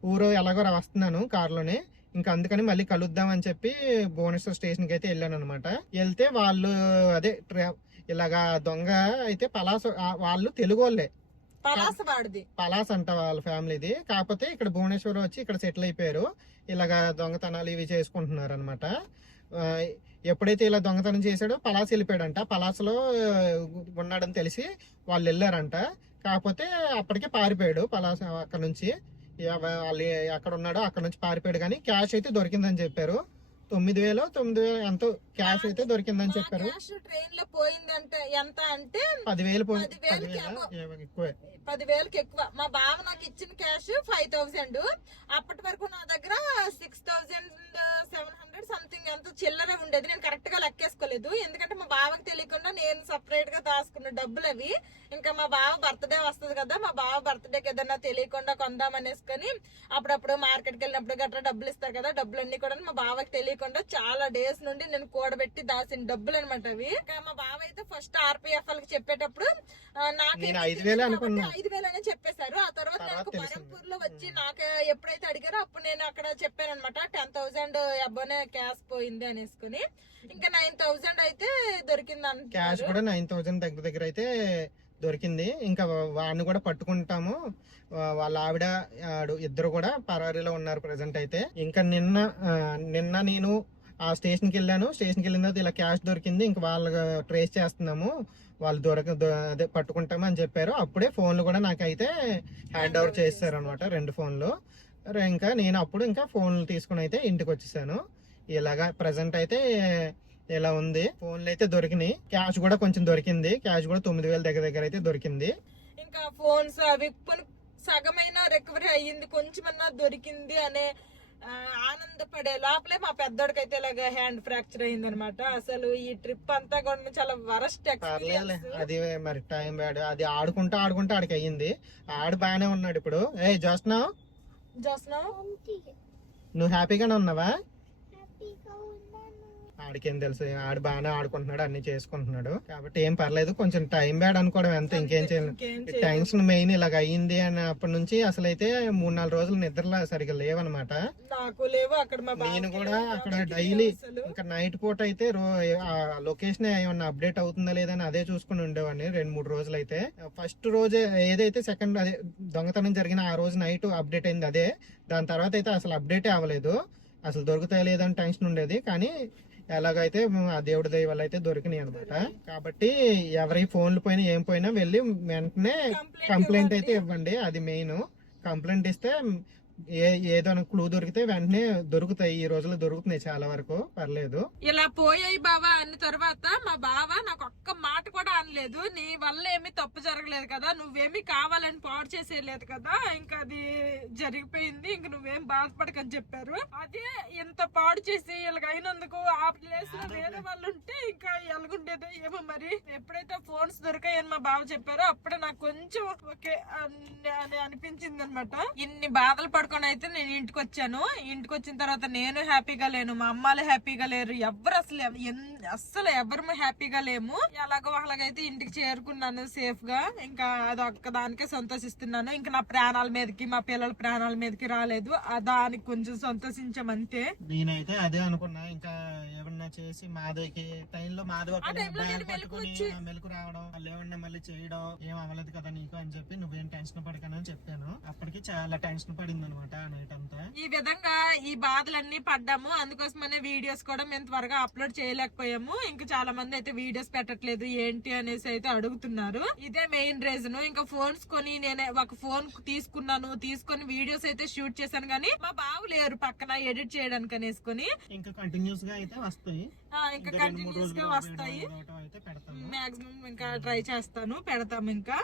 ఊరు ఎలాగో వస్తున్నాను కారులోనే. ఇంకా అందుకని మళ్ళీ కలుద్దాం అని చెప్పి భువనేశ్వర్ స్టేషన్కి అయితే వెళ్ళాను అనమాట వెళ్తే వాళ్ళు అదే ట్రా- ఇలాగా దొంగ అయితే పలాస వాళ్ళు తెలుగు వాళ్ళే. పలాస వాడిది. పలాస్ అంట వాళ్ళ ఫ్యామిలీది. కాకపోతే ఇక్కడ భువనేశ్వరం వచ్చి ఇక్కడ సెటిల్ అయిపోయారు. ఇలాగా దొంగతనాలు ఇవి చేసుకుంటున్నారు అనమాట ఎప్పుడైతే ఇలా దొంగతనం చేశాడో పలాస్ వెళ్ళిపోయాడంట. పలాసలో ఉన్నాడని తెలిసి వాళ్ళు వెళ్ళారంట. కాకపోతే అప్పటికే పారిపోయాడు పలాస అక్కడ నుంచి. వాళ్ళు ఎక్కడ ఉన్నాడో అక్కడ నుంచి పారిపోయాడు కానీ క్యాష్ అయితే దొరికిందని చెప్పారు తొమ్మిది వేలు తొమ్మిది వేలు ఎంతో క్యాష్ అయితే దొరికిందని చెప్పారు ట్రైన్లో పోయిందంటే ఎంత అంటే పదివేలు పోయింది పదివేలు ఎక్కువే పదివేలకి ఎక్కువ. మా బావ నాకు ఇచ్చిన క్యాష్ ఫైవ్ థౌసండ్ అప్పటి వరకు నా దగ్గర six thousand seven hundred something ఎంత చిల్లర ఉండేది. నేను కరెక్ట్గా లెక్కేసుకోలేదు. ఎందుకంటే మా బావకి తెలియకుండా నేను సపరేట్గా దాచుకున్న డబ్బులు అవి. ఇంకా మా బావ బర్త్డే వస్తుంది కదా మా బావ బర్త్డేకి ఏదన్నా తెలియకుండా కొందామనేసుకొని అప్పుడప్పుడు మార్కెట్కి వెళ్ళినప్పుడు గట్రా డబ్బులు ఇస్తారు కదా డబ్బులు అన్ని కూడా మా బావకి తెలియకుండా చాలా డేస్ నుండి నేను కూడబెట్టి దాచిన డబ్బులు అనమాట అవి. ఇంకా మా బావ అయితే ఫస్ట్ ఆర్పిఎఫ్ వాళ్ళకి చెప్పేటప్పుడు నాకు ఐదు వేలే అనుకున్నా. ఐదు వేలు అని చెప్పేశారు. ఆ తర్వాత నాకు. బరంపూర్లో వచ్చి నాకు ఎప్పుడైతే అడిగారో అప్పుడు నేను అక్కడ చెప్పాను అనమాట టెన్ థౌసండ్ అబ్బోనే క్యాష్ పోయింది అనేసుకుని. ఇంకా నైన్ థౌసండ్ అయితే దొరికింది క్యాష్ అంటున్నారు కూడా నైన్ థౌసండ్ దగ్గర దగ్గర అయితే దొరికింది. ఇంకా వాడిని కూడా పట్టుకుంటాము. వాళ్ళ ఆవిడ ఇద్దరు కూడా పరారీలో ఉన్నారు ప్రజెంట్ అయితే. ఇంకా నిన్న నిన్న నేను ఆ స్టేషన్కి వెళ్ళాను. స్టేషన్కి వెళ్ళిన తర్వాత ఇలా క్యాష్ దొరికింది. ఇంకా వాళ్ళు ట్రేస్ చేస్తున్నాము. వాళ్ళు దొరక అదే పట్టుకుంటాము అని చెప్పారు. అప్పుడే ఫోన్లు కూడా నాకైతే హ్యాండ్ ఓవర్ చేస్తారు అనమాట రెండు ఫోన్లు. ఇంకా నేను అప్పుడు ఇంకా ఫోన్లు తీసుకుని అయితే ఇంటికి వచ్చేసాను ఇలాగా ప్రజెంట్ అయితే ఇలా ఉంది? ఫోన్లు అయితే దొరికినాయి. క్యాష్ కూడా కొంచెం దొరికింది. క్యాష్ కూడా తొమ్మిది వేల దగ్గర దగ్గర అయితే దొరికింది. ఇంకా ఫోన్స్ అవి సగమైన రికవరీ అయ్యింది. కొంచెమన్నా దొరికింది అనే ఆనందపడే లోపలే మా పెద్దోడికి అయితే ఇలాగ హ్యాండ్ ఫ్రాక్చర్ అయింది అనమాట అసలు ఈ ట్రిప్ అంతా కూడా చాలా వరస్ట్ అది మరి టైం బ్యాడ్ అది ఆడుకుంటూ ఆడుకుంటూ ఆడికి అయ్యింది ఆడు బాగానే ఉన్నాడు ఇప్పుడు. ఏ జోస్నా జోస్నా నువ్వు హ్యాపీగానే ఉన్నావా? ఆడికేం తెలుసు. ఆడు బాగానే ఆడుకుంటున్నాడు అన్ని చేసుకుంటున్నాడు. కాబట్టి ఏం పర్లేదు కొంచెం టైం బ్యాడ్ అనుకోవడం ఎంత ఇంకేం చేయలేదు. టెన్షన్ మెయిన్ ఇలాగ అయ్యింది అని అప్పటి నుంచి అసలు అయితే మూడు నాలుగు రోజులు నిద్రలా సరిగా లేవన్నమాట నాకు లేవు అక్కడ మా నేను కూడా అక్కడ డైలీ. ఇంకా నైట్ పూట అయితే లొకేషన్ ఏమన్నా అప్డేట్ అవుతుందా లేదా అని అదే చూసుకుని ఉండేవాడిని రెండు మూడు రోజులు అయితే ఫస్ట్ రోజే ఏదైతే సెకండ్ అదే దొంగతనం జరిగిన ఆ రోజు నైట్ అప్డేట్ అయింది అదే. దాని తర్వాత అయితే అసలు అప్డేటే అవ్వలేదు. అసలు దొరుకుతాయి లేదని టెన్షన్ ఉండేది. కానీ ఎలాగైతే ఆ దేవుడి దయ వల్ల అయితే దొరికినాయి అనమాట కాబట్టి ఎవరి ఫోన్లు పోయినా ఏం పోయినా వెళ్ళి వెంటనే కంప్లైంట్ అయితే. ఇవ్వండి. అది మెయిన్ కంప్లైంట్ ఇస్తే ఏ ఏదో క్లూ దొరికితే వెంటనే దొరుకుతాయి. ఈ రోజుల్లో దొరుకుతున్నాయి చాలా వరకు. పర్లేదు. ఇలా పోయాయి బావా అన్న తర్వాత మా బావ నాకు ఒక్క మాట కూడా అనలేదు. నీ వల్ల ఏమీ తప్పు జరగలేదు కదా. నువ్వేమీ కావాలని పాడు చేసేయలేదు కదా. ఇంకా అది జరిగిపోయింది. ఇంక నువ్వేం బాధపడకని చెప్పారు. అదే ఇంత పాడు చేసి వీళ్ళకి అయినందుకు ఆ ప్లేస్లో వేరే వాళ్ళు ఉంటే ఇంకా ఎలాగుండేదో ఏమో మరి. ఎప్పుడైతే ఫోన్స్ దొరికాయని మా బావ చెప్పారో అప్పుడే నాకు కొంచెం ఓకే అని అని అనిపించింది అనమాట ఇన్ని బాధలు పడుకొని అయితే నేను ఇంటికి వచ్చాను ఇంటికి వచ్చిన తర్వాత నేను హ్యాపీగా లేను మా అమ్మాలు హ్యాపీగా లేరు. ఎవ్వరు అసలు అస్సలు ఎవరు హ్యాపీగా లేము. ఎలాగో వాళ్ళకైతే ఇంటికి చేరుకున్నాను సేఫ్గా ఇంకా అది ఒక్క దానికే సంతోషిస్తున్నాను. ఇంకా నా ప్రాణాల మీదకి మా పిల్లల ప్రాణాల మీదకి రాలేదు. ఆ దానికి కొంచెం సంతోషించామంతే. నేనైతే అదే అనుకున్నా. ఇంకా ఏమన్నా చేసి మాధవికి మాధవ మెలకు వచ్చి- ఆ మెలకు రావడం మళ్ళీ చేయడం ఏం అవ్వలేదు కదా నీకు అని చెప్పి నువ్వేం టెన్షన్ పడకనని చెప్పాను. అప్పటికి చాలా టెన్షన్ పడింది అనమాట ఆ నైట్ అంతా. ఈ విధంగా ఈ బాధలన్నీ పడ్డాము. అందుకోసమనే వీడియోస్ కూడా మేము త్వరగా అప్లోడ్ చేయలేకపోయాము. ఇంకా చాలా మంది అయితే వీడియోస్ పెట్టట్లేదు ఏంటి అనేసి అయితే అడుగుతున్నారు. ఇదే మెయిన్ రీజన్ ఇంకా ఫోన్స్ కొని నేనే ఒక ఫోన్ తీసుకున్నాను తీసుకొని వీడియోస్ అయితే షూట్ చేశాను కానీ మా బావు లేరు పక్కన ఎడిట్ చేయడానికి అనేసుకొని. ఇంకా కంటిన్యూస్గా అయితే వస్తాయి. ఇంకా కంటిన్యూస్గా వస్తాయి. మాక్సిమం ఇంకా ట్రై చేస్తాను పెడతాము ఇంకా.